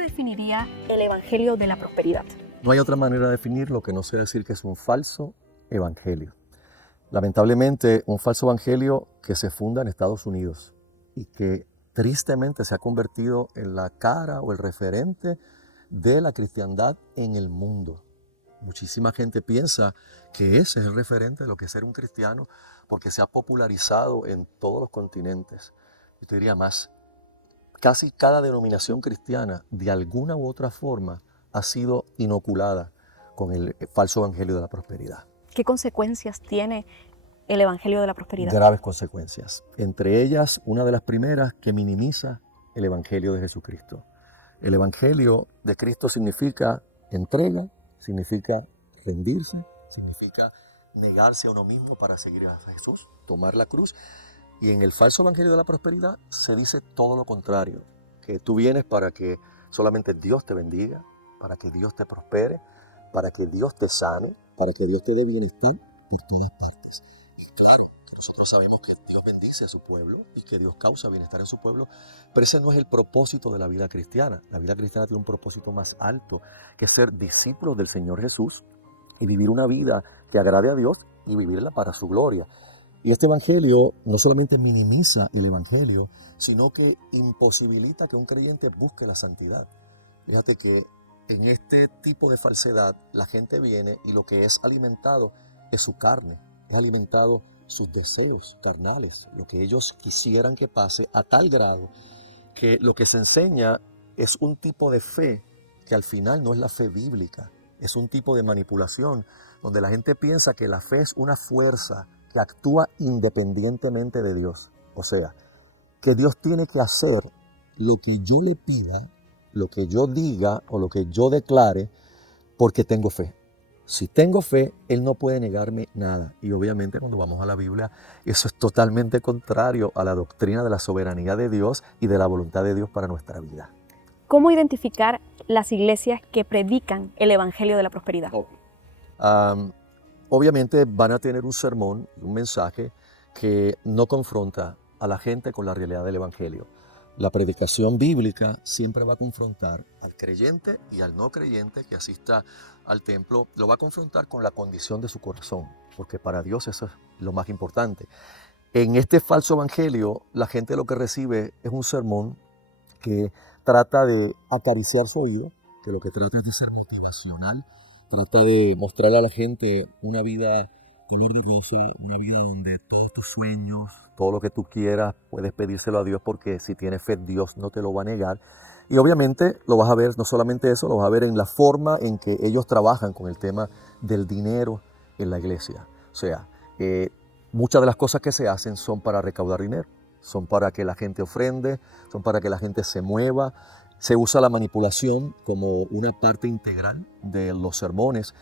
definiría el Evangelio de la Prosperidad? No hay otra manera de definirlo que no sea decir que es un falso evangelio. Lamentablemente, un falso evangelio que se funda en Estados Unidos y que tristemente se ha convertido en la cara o el referente de la cristiandad en el mundo. Muchísima gente piensa que ese es el referente de lo que es ser un cristiano porque se ha popularizado en todos los continentes. Yo te diría más, casi cada denominación cristiana de alguna u otra forma ha sido inoculada con el falso evangelio de la prosperidad. ¿Qué consecuencias tiene el Evangelio de la Prosperidad? Graves consecuencias. Entre ellas, una de las primeras que minimiza el evangelio de Jesucristo. El evangelio de Cristo significa entrega, significa rendirse, significa negarse a uno mismo para seguir a Jesús, tomar la cruz. Y en el falso evangelio de la prosperidad se dice todo lo contrario, que tú vienes para que solamente Dios te bendiga, para que Dios te prospere, para que Dios te sane, para que Dios te dé bienestar por todas partes. Y claro, que nosotros sabemos que Dios bendice a su pueblo y que Dios causa bienestar en su pueblo, pero ese no es el propósito de la vida cristiana. La vida cristiana tiene un propósito más alto, que es ser discípulos del Señor Jesús y vivir una vida que agrade a Dios y vivirla para su gloria. Y este evangelio no solamente minimiza el evangelio, sino que imposibilita que un creyente busque la santidad. Fíjate que en este tipo de falsedad la gente viene y lo que es alimentado es su carne, es alimentado sus deseos carnales, lo que ellos quisieran que pase, a tal grado que lo que se enseña es un tipo de fe que al final no es la fe bíblica, es un tipo de manipulación donde la gente piensa que la fe es una fuerza que actúa independientemente de Dios. O sea, que Dios tiene que hacer lo que yo le pida, lo que yo diga o lo que yo declare porque tengo fe. Si tengo fe, Él no puede negarme nada. Y obviamente cuando vamos a la Biblia, eso es totalmente contrario a la doctrina de la soberanía de Dios y de la voluntad de Dios para nuestra vida. ¿Cómo identificar las iglesias que predican el Evangelio de la Prosperidad? Obviamente van a tener un sermón, un mensaje que no confronta a la gente con la realidad del Evangelio. La predicación bíblica siempre va a confrontar al creyente y al no creyente que asista al templo, lo va a confrontar con la condición de su corazón, porque para Dios eso es lo más importante. En este falso evangelio, la gente lo que recibe es un sermón que trata de acariciar su oído, que lo que trata es de ser motivacional, trata de mostrarle a la gente una vida color de rosa, una vida donde todos tus sueños, todo lo que tú quieras, puedes pedírselo a Dios porque si tienes fe, Dios no te lo va a negar. Y obviamente lo vas a ver, no solamente eso, lo vas a ver en la forma en que ellos trabajan con el tema del dinero en la iglesia. O sea, muchas de las cosas que se hacen son para recaudar dinero, son para que la gente ofrende, son para que la gente se mueva. Se usa la manipulación como una parte integral de los sermones,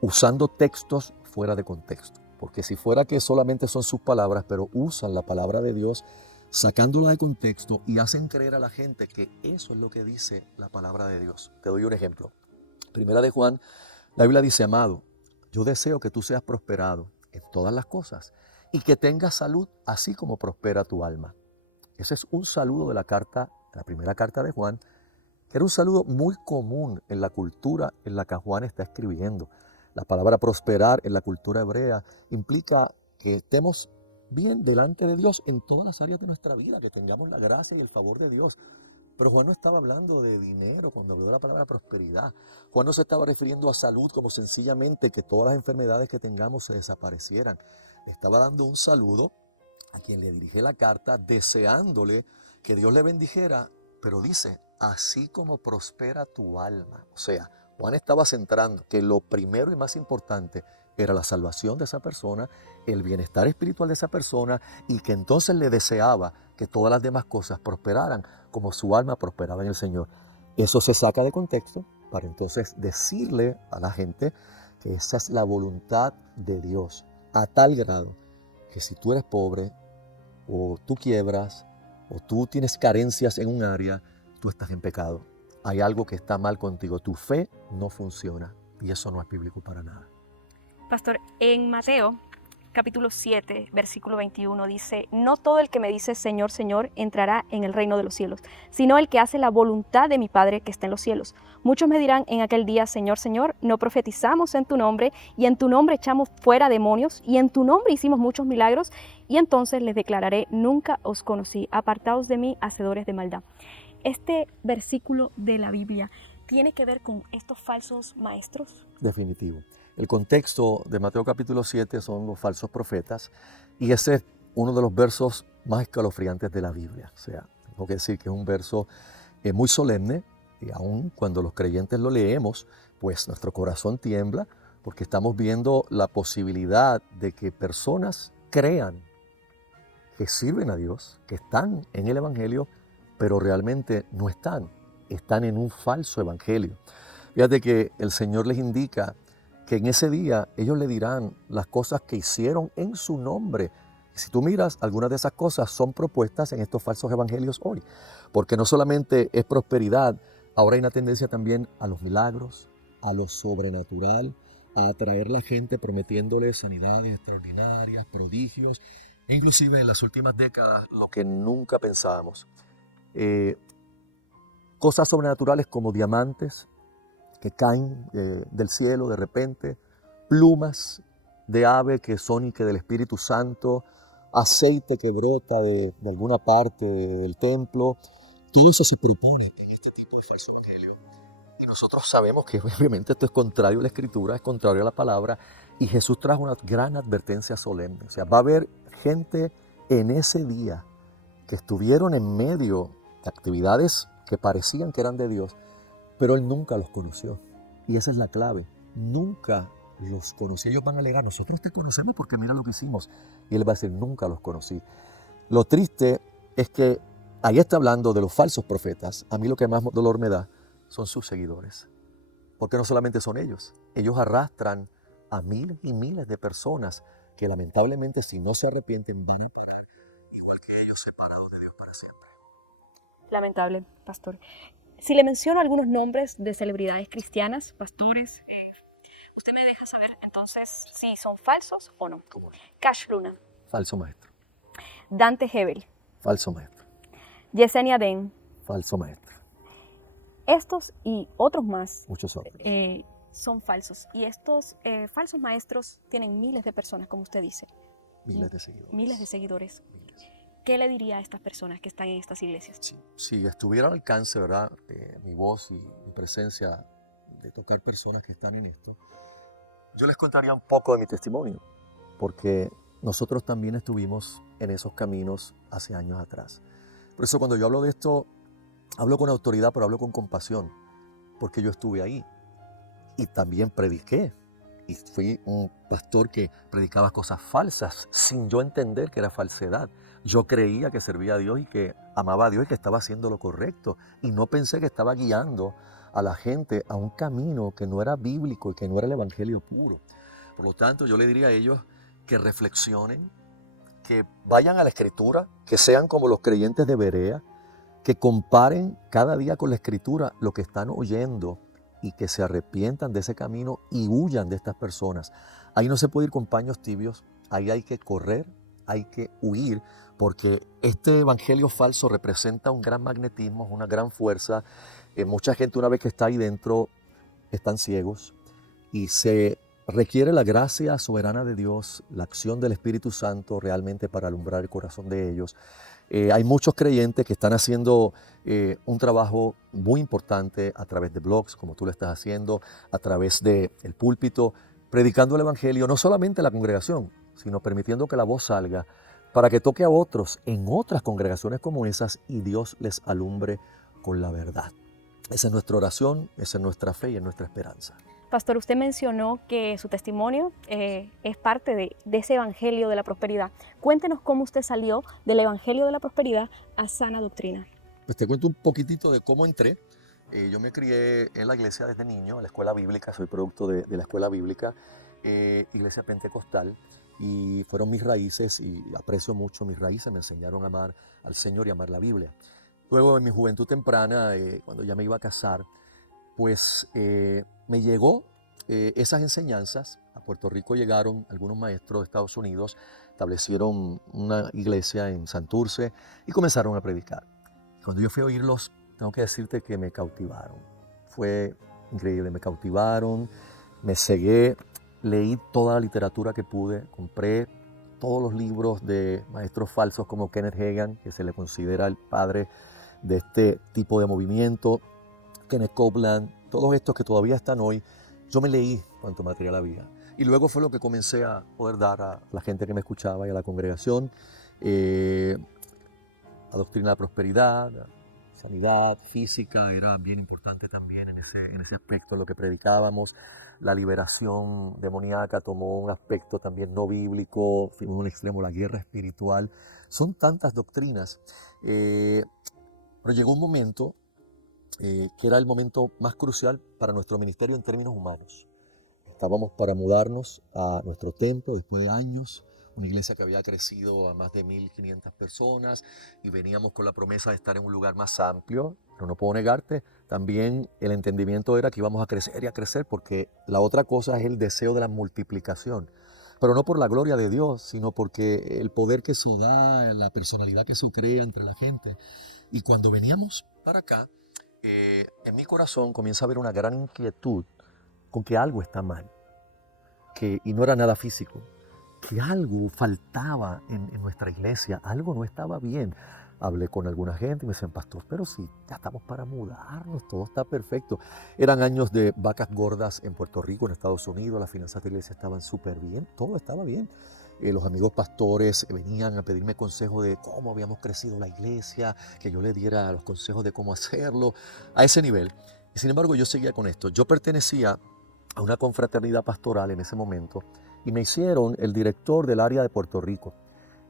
usando textos fuera de contexto. Porque si fuera que solamente son sus palabras, pero usan la palabra de Dios, sacándola de contexto y hacen creer a la gente que eso es lo que dice la palabra de Dios. Te doy un ejemplo. Primera de Juan, la Biblia dice: amado, yo deseo que tú seas prosperado en todas las cosas y que tengas salud así como prospera tu alma. Ese es un saludo de la primera carta de Juan, que era un saludo muy común en la cultura en la que Juan está escribiendo. La palabra prosperar en la cultura hebrea implica que estemos bien delante de Dios en todas las áreas de nuestra vida, que tengamos la gracia y el favor de Dios. Pero Juan no estaba hablando de dinero cuando habló de la palabra prosperidad. Juan no se estaba refiriendo a salud como sencillamente que todas las enfermedades que tengamos se desaparecieran. Le estaba dando un saludo a quien le dirige la carta, deseándole que Dios le bendijera, pero dice: así como prospera tu alma. O sea, Juan estaba centrando que lo primero y más importante era la salvación de esa persona, el bienestar espiritual de esa persona, y que entonces le deseaba que todas las demás cosas prosperaran como su alma prosperaba en el Señor. Eso se saca de contexto para entonces decirle a la gente que esa es la voluntad de Dios, a tal grado que si tú eres pobre o tú quiebras o tú tienes carencias en un área, tú estás en pecado. Hay algo que está mal contigo. Tu fe no funciona y eso no es bíblico para nada. Pastor, en Mateo capítulo 7, versículo 21 dice, no todo el que me dice Señor, Señor entrará en el reino de los cielos, sino el que hace la voluntad de mi Padre que está en los cielos. Muchos me dirán en aquel día, Señor, Señor, no profetizamos en tu nombre, y en tu nombre echamos fuera demonios, y en tu nombre hicimos muchos milagros, y entonces les declararé, nunca os conocí, apartaos de mí, hacedores de maldad. Este versículo de la Biblia tiene que ver con estos falsos maestros. Definitivo. El contexto de Mateo capítulo 7 son los falsos profetas, y ese es uno de los versos más escalofriantes de la Biblia. O sea, tengo que decir que es un verso muy solemne, y aun cuando los creyentes lo leemos, pues nuestro corazón tiembla, porque estamos viendo la posibilidad de que personas crean que sirven a Dios, que están en el Evangelio, pero realmente no están en un falso evangelio. Fíjate que el Señor les indica que en ese día ellos le dirán las cosas que hicieron en su nombre. Si tú miras, algunas de esas cosas son propuestas en estos falsos evangelios hoy, porque no solamente es prosperidad, ahora hay una tendencia también a los milagros, a lo sobrenatural, a atraer a la gente prometiéndole sanidades extraordinarias, prodigios, e inclusive en las últimas décadas lo que nunca pensábamos. Cosas sobrenaturales como diamantes que caen del cielo de repente, plumas de ave que son y que del Espíritu Santo, aceite que brota de alguna parte del templo. Todo eso se propone en este tipo de falso evangelio. Y nosotros sabemos que obviamente esto es contrario a la Escritura, es contrario a la palabra, y Jesús trajo una gran advertencia solemne. O sea, va a haber gente en ese día que estuvieron en medio de actividades que parecían que eran de Dios, pero Él nunca los conoció. Y esa es la clave. Nunca los conocí. Ellos van a alegar, nosotros te conocemos porque mira lo que hicimos. Y Él va a decir, nunca los conocí. Lo triste es que ahí está hablando de los falsos profetas. A mí lo que más dolor me da son sus seguidores. Porque no solamente son ellos. Ellos arrastran a miles y miles de personas que lamentablemente si no se arrepienten van a parar igual que ellos separados de Dios para siempre. Lamentable, pastor. Si le menciono algunos nombres de celebridades cristianas, pastores, usted me deja saber entonces si son falsos o no. Cash Luna, Falso maestro. Dante Hebel, Falso maestro. Yesenia Den. Falso maestro. Estos y otros más Muchos otros. son falsos. Y estos falsos maestros tienen miles de personas, como usted dice. Miles de seguidores. Miles de seguidores. Miles. ¿Qué le diría a estas personas que están en estas iglesias? Si estuviera al alcance, ¿verdad? Mi voz y mi presencia de tocar personas que están en esto, yo les contaría un poco de mi testimonio, porque nosotros también estuvimos en esos caminos hace años atrás. Por eso cuando yo hablo de esto, hablo con autoridad, pero hablo con compasión, porque yo estuve ahí y también prediqué. Y fui un pastor que predicaba cosas falsas sin yo entender que era falsedad. Yo creía que servía a Dios y que amaba a Dios y que estaba haciendo lo correcto. Y no pensé que estaba guiando a la gente a un camino que no era bíblico y que no era el evangelio puro. Por lo tanto, yo le diría a ellos que reflexionen, que vayan a la Escritura, que sean como los creyentes de Berea, que comparen cada día con la Escritura lo que están oyendo y que se arrepientan de ese camino y huyan de estas personas. Ahí no se puede ir con paños tibios, ahí hay que correr, hay que huir, porque este evangelio falso representa un gran magnetismo, una gran fuerza. Mucha gente una vez que está ahí dentro están ciegos y se requiere la gracia soberana de Dios, la acción del Espíritu Santo realmente para alumbrar el corazón de ellos. Hay muchos creyentes que están haciendo un trabajo muy importante a través de blogs, como tú lo estás haciendo, a través del púlpito, predicando el evangelio, no solamente en la congregación, sino permitiendo que la voz salga para que toque a otros en otras congregaciones como esas y Dios les alumbre con la verdad. Esa es nuestra oración, esa es nuestra fe y es nuestra esperanza. Pastor, usted mencionó que su testimonio es parte de ese evangelio de la prosperidad. Cuéntenos cómo usted salió del evangelio de la prosperidad a sana doctrina. Pues te cuento un poquitito de cómo entré. Yo me crié en la iglesia desde niño, en la escuela bíblica, soy producto de la escuela bíblica, iglesia pentecostal, y fueron mis raíces y aprecio mucho mis raíces, me enseñaron a amar al Señor y a amar la Biblia. Luego en mi juventud temprana, cuando ya me iba a casar, pues me llegó esas enseñanzas, a Puerto Rico llegaron algunos maestros de Estados Unidos, establecieron una iglesia en Santurce y comenzaron a predicar. Cuando yo fui a oírlos, tengo que decirte que me cautivaron. Fue increíble, me cautivaron, me cegué, leí toda la literatura que pude, compré todos los libros de maestros falsos como Kenneth Hagin, que se le considera el padre de este tipo de movimiento, Kenneth Copeland, todos estos que todavía están hoy. Yo me leí cuanto material había. Y luego fue lo que comencé a poder dar a la gente que me escuchaba y a la congregación. La doctrina de la prosperidad, la sanidad física era bien importante también en ese aspecto, en lo que predicábamos. La liberación demoníaca tomó un aspecto también no bíblico, fuimos a un extremo, la guerra espiritual. Son tantas doctrinas. Pero llegó un momento que era el momento más crucial para nuestro ministerio en términos humanos. Estábamos para mudarnos a nuestro templo después de años, una iglesia que había crecido a más de 1.500 personas y veníamos con la promesa de estar en un lugar más amplio, pero no puedo negarte, también el entendimiento era que íbamos a crecer y a crecer porque la otra cosa es el deseo de la multiplicación, pero no por la gloria de Dios, sino porque el poder que eso da, la personalidad que eso crea entre la gente. Y cuando veníamos para acá, en mi corazón comienza a haber una gran inquietud con que algo está mal, y no era nada físico, que algo faltaba en nuestra iglesia, algo no estaba bien. Hablé con alguna gente y me decían, pastor, pero sí, ya estamos para mudarnos, todo está perfecto. Eran años de vacas gordas en Puerto Rico, en Estados Unidos, las finanzas de la iglesia estaban súper bien, todo estaba bien. Los amigos pastores venían a pedirme consejos de cómo habíamos crecido la iglesia, que yo les diera los consejos de cómo hacerlo, a ese nivel. Y sin embargo, yo seguía con esto. Yo pertenecía a una confraternidad pastoral en ese momento y me hicieron el director del área de Puerto Rico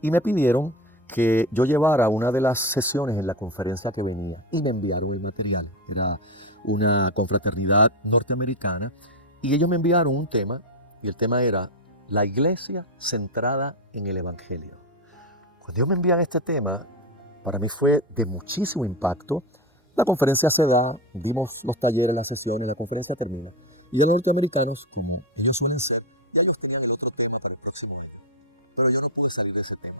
y me pidieron que yo llevara una de las sesiones en la conferencia que venía y me enviaron el material. Era una confraternidad norteamericana y ellos me enviaron un tema y el tema era la iglesia centrada en el evangelio. Cuando ellos me envían este tema, para mí fue de muchísimo impacto. La conferencia se da, dimos los talleres, las sesiones, la conferencia termina. Y los norteamericanos, como ellos suelen ser, ya ellos tenían el otro tema para el próximo año. Pero yo no pude salir de ese tema.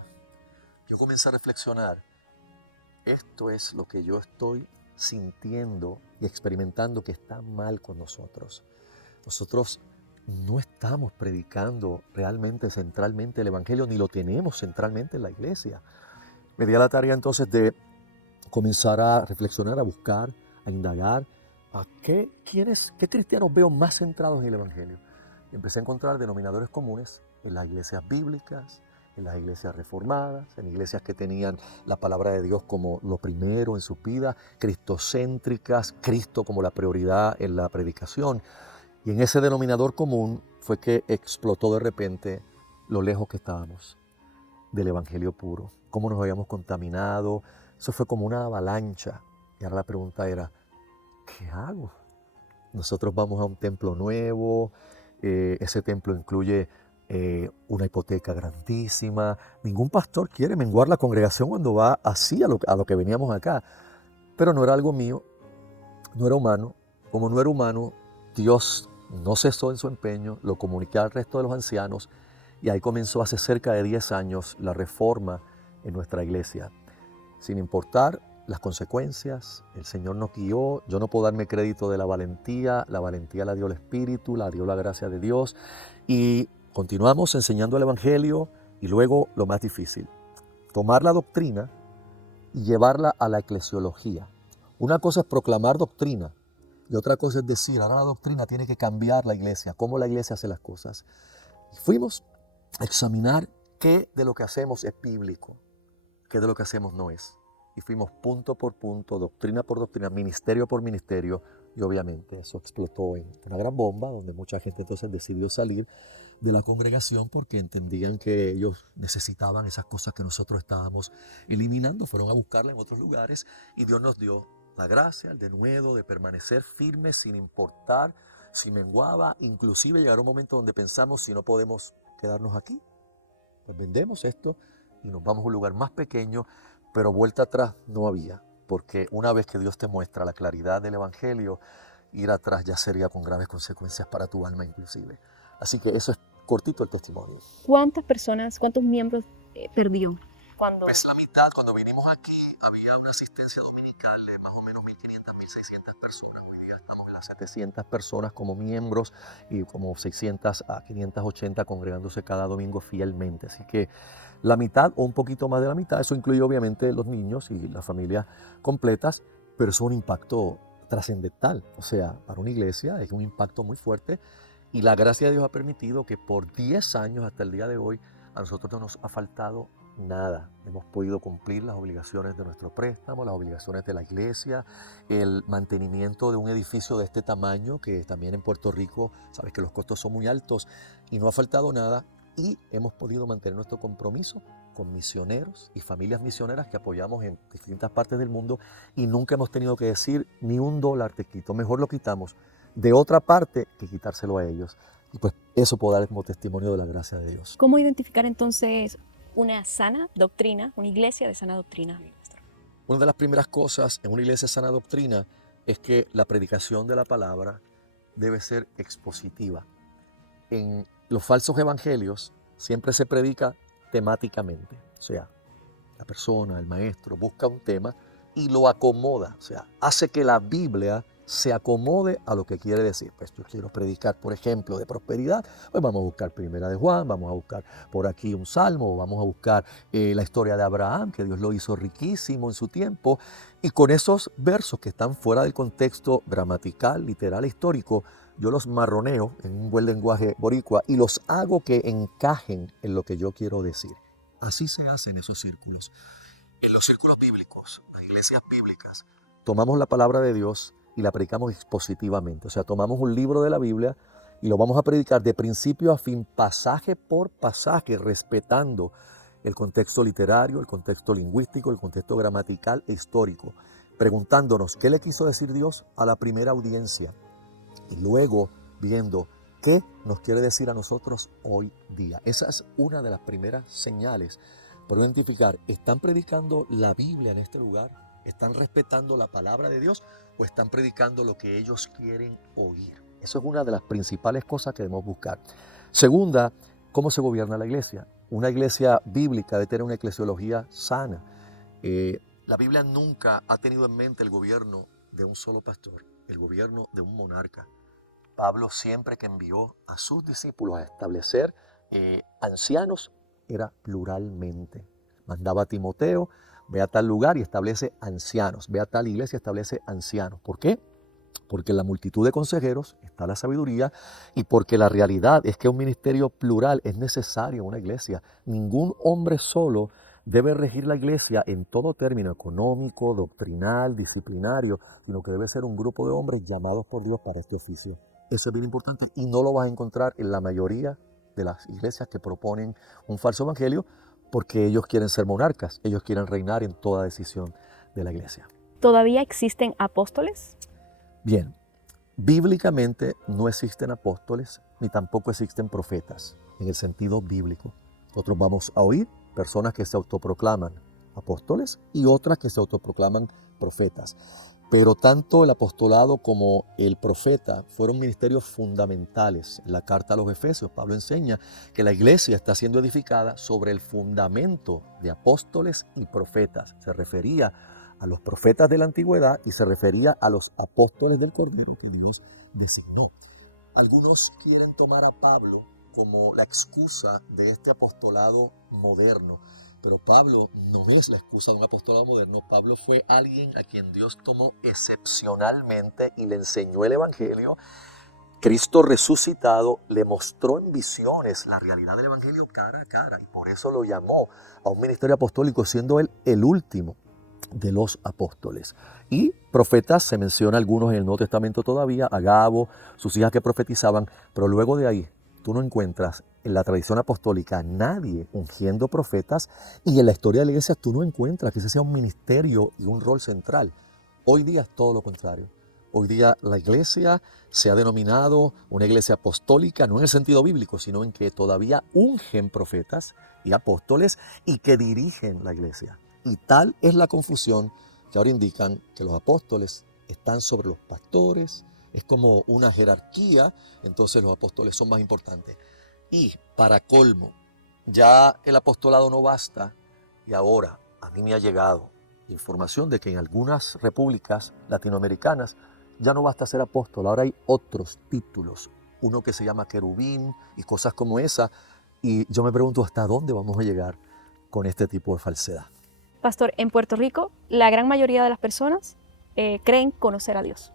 Yo comencé a reflexionar, esto es lo que yo estoy sintiendo y experimentando que está mal con nosotros. Nosotros no estamos predicando realmente centralmente el evangelio, ni lo tenemos centralmente en la iglesia. Me di a la tarea entonces de comenzar a reflexionar, a buscar, a indagar, a qué cristianos veo más centrados en el evangelio. Y empecé a encontrar denominadores comunes en las iglesias bíblicas, en las iglesias reformadas, en iglesias que tenían la palabra de Dios como lo primero en sus vidas, cristocéntricas, Cristo como la prioridad en la predicación. Y en ese denominador común fue que explotó de repente lo lejos que estábamos del evangelio puro, cómo nos habíamos contaminado. Eso fue como una avalancha. Y ahora la pregunta era, ¿qué hago? Nosotros vamos a un templo nuevo, ese templo incluye una hipoteca grandísima. Ningún pastor quiere menguar la congregación cuando va así a lo que veníamos acá. Pero no era algo mío, no era humano. Como no era humano, Dios no cesó en su empeño, lo comuniqué al resto de los ancianos y ahí comenzó hace cerca de 10 años la reforma en nuestra iglesia. Sin importar las consecuencias, el Señor nos guió. Yo no puedo darme crédito de la valentía la dio el Espíritu, la dio la gracia de Dios y continuamos enseñando el Evangelio y luego lo más difícil, tomar la doctrina y llevarla a la eclesiología. Una cosa es proclamar doctrina y otra cosa es decir, ahora la doctrina tiene que cambiar la iglesia, cómo la iglesia hace las cosas. Y fuimos a examinar qué de lo que hacemos es bíblico, qué de lo que hacemos no es. Y fuimos punto por punto, doctrina por doctrina, ministerio por ministerio, y obviamente eso explotó en una gran bomba, donde mucha gente entonces decidió salir de la congregación porque entendían que ellos necesitaban esas cosas que nosotros estábamos eliminando, fueron a buscarla en otros lugares y Dios nos dio la gracia, el denuedo de permanecer firmes sin importar si menguaba, inclusive llegar un momento donde pensamos si no podemos quedarnos aquí, pues vendemos esto y nos vamos a un lugar más pequeño, pero vuelta atrás no había, porque una vez que Dios te muestra la claridad del Evangelio, ir atrás ya sería con graves consecuencias para tu alma inclusive. Así que eso es cortito el testimonio. ¿Cuántas personas, cuántos miembros perdió? Pues la mitad, cuando vinimos aquí había una asistencia dominical de más o menos 1.500, 1.600 personas. Hoy día estamos en las 700 personas como miembros y como 600 a 580 congregándose cada domingo fielmente. Así que la mitad o un poquito más de la mitad, eso incluye obviamente los niños y las familias completas, pero es un impacto trascendental. O sea, para una iglesia es un impacto muy fuerte y la gracia de Dios ha permitido que por 10 años hasta el día de hoy a nosotros no nos ha faltado nada. Hemos podido cumplir las obligaciones de nuestro préstamo, las obligaciones de la iglesia, el mantenimiento de un edificio de este tamaño, que también en Puerto Rico, sabes que los costos son muy altos y no ha faltado nada. Y hemos podido mantener nuestro compromiso con misioneros y familias misioneras que apoyamos en distintas partes del mundo y nunca hemos tenido que decir ni un dólar te quito, mejor lo quitamos de otra parte que quitárselo a ellos. Y pues eso puedo dar como testimonio de la gracia de Dios. ¿Cómo identificar entonces una sana doctrina, una iglesia de sana doctrina? Una de las primeras cosas en una iglesia de sana doctrina es que la predicación de la palabra debe ser expositiva. En los falsos evangelios siempre se predica temáticamente, o sea, la persona, el maestro, busca un tema y lo acomoda, o sea, hace que la Biblia se acomode a lo que quiere decir. Pues yo quiero predicar, por ejemplo, de prosperidad, pues vamos a buscar Primera de Juan, vamos a buscar por aquí un salmo, vamos a buscar la historia de Abraham, que Dios lo hizo riquísimo en su tiempo, y con esos versos que están fuera del contexto gramatical, literal e histórico, yo los marroneo en un buen lenguaje boricua y los hago que encajen en lo que yo quiero decir. Así se hace en esos círculos. En los círculos bíblicos, las iglesias bíblicas, tomamos la palabra de Dios y la predicamos expositivamente. O sea, tomamos un libro de la Biblia y lo vamos a predicar de principio a fin, pasaje por pasaje, respetando el contexto literario, el contexto lingüístico, el contexto gramatical e histórico, preguntándonos qué le quiso decir Dios a la primera audiencia y luego viendo qué nos quiere decir a nosotros hoy día. Esa es una de las primeras señales para identificar, ¿están predicando la Biblia en este lugar? ¿Están respetando la palabra de Dios o están predicando lo que ellos quieren oír? Eso es una de las principales cosas que debemos buscar. Segunda, ¿cómo se gobierna la iglesia? Una iglesia bíblica debe tener una eclesiología sana. La Biblia nunca ha tenido en mente el gobierno de un solo pastor, el gobierno de un monarca. Pablo siempre que envió a sus discípulos a establecer ancianos, era pluralmente. Mandaba a Timoteo, ve a tal lugar y establece ancianos, ve a tal iglesia y establece ancianos. ¿Por qué? Porque en la multitud de consejeros está la sabiduría y porque la realidad es que un ministerio plural es necesario en una iglesia. Ningún hombre solo debe regir la iglesia en todo término económico, doctrinal, disciplinario, sino que debe ser un grupo de hombres llamados por Dios para este oficio. Eso es bien importante y no lo vas a encontrar en la mayoría de las iglesias que proponen un falso evangelio porque ellos quieren ser monarcas, ellos quieren reinar en toda decisión de la iglesia. ¿Todavía existen apóstoles? Bien, bíblicamente no existen apóstoles ni tampoco existen profetas en el sentido bíblico. Nosotros vamos a oír personas que se autoproclaman apóstoles y otras que se autoproclaman profetas. Pero tanto el apostolado como el profeta fueron ministerios fundamentales. En la carta a los Efesios, Pablo enseña que la iglesia está siendo edificada sobre el fundamento de apóstoles y profetas. Se refería a los profetas de la antigüedad y se refería a los apóstoles del Cordero que Dios designó. Algunos quieren tomar a Pablo como la excusa de este apostolado moderno. Pero Pablo no es la excusa de un apostolado moderno. Pablo fue alguien a quien Dios tomó excepcionalmente y le enseñó el evangelio. Cristo resucitado le mostró en visiones la realidad del evangelio cara a cara y por eso lo llamó a un ministerio apostólico, siendo él el último de los apóstoles. Y profetas, se menciona algunos en el Nuevo Testamento todavía, Agabo, sus hijas que profetizaban, pero luego de ahí tú no encuentras en la tradición apostólica nadie ungiendo profetas y en la historia de la iglesia tú no encuentras que ese sea un ministerio y un rol central. Hoy día es todo lo contrario. Hoy día la iglesia se ha denominado una iglesia apostólica, no en el sentido bíblico, sino en que todavía ungen profetas y apóstoles y que dirigen la iglesia. Y tal es la confusión que ahora indican que los apóstoles están sobre los pastores, Es como una jerarquía, entonces los apóstoles son más importantes. Y para colmo, ya el apostolado no basta y ahora a mí me ha llegado información de que en algunas repúblicas latinoamericanas ya no basta ser apóstol, ahora hay otros títulos, uno que se llama querubín y cosas como esa, y yo me pregunto hasta dónde vamos a llegar con este tipo de falsedad. Pastor, en Puerto Rico, la gran mayoría de las personas creen conocer a Dios.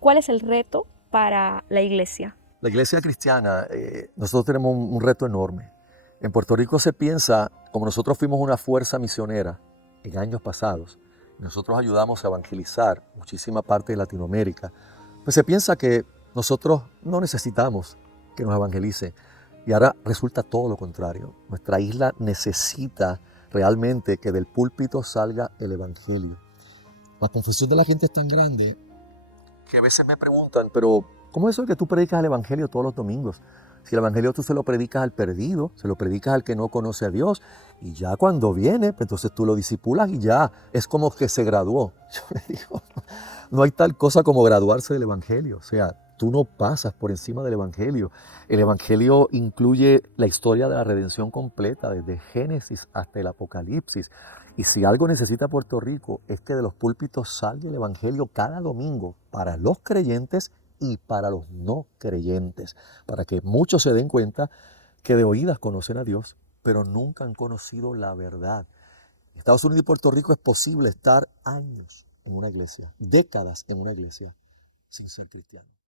¿Cuál es el reto para la iglesia? La iglesia cristiana, nosotros tenemos un reto enorme. En Puerto Rico se piensa, como nosotros fuimos una fuerza misionera en años pasados, nosotros ayudamos a evangelizar muchísima parte de Latinoamérica, pues se piensa que nosotros no necesitamos que nos evangelicen. Y ahora resulta todo lo contrario. Nuestra isla necesita realmente que del púlpito salga el evangelio. La confesión de la gente es tan grande que a veces me preguntan, pero ¿cómo es eso que tú predicas el evangelio todos los domingos? Si el evangelio tú se lo predicas al perdido, se lo predicas al que no conoce a Dios, y ya cuando viene, pues entonces tú lo discipulas y ya es como que se graduó. Yo le digo, no hay tal cosa como graduarse del evangelio, o sea, tú no pasas por encima del evangelio. El evangelio incluye la historia de la redención completa, desde Génesis hasta el Apocalipsis. Y si algo necesita Puerto Rico es que de los púlpitos salga el evangelio cada domingo para los creyentes y para los no creyentes, para que muchos se den cuenta que de oídas conocen a Dios, pero nunca han conocido la verdad. En Estados Unidos y Puerto Rico es posible estar años en una iglesia, décadas en una iglesia, sin ser cristiano.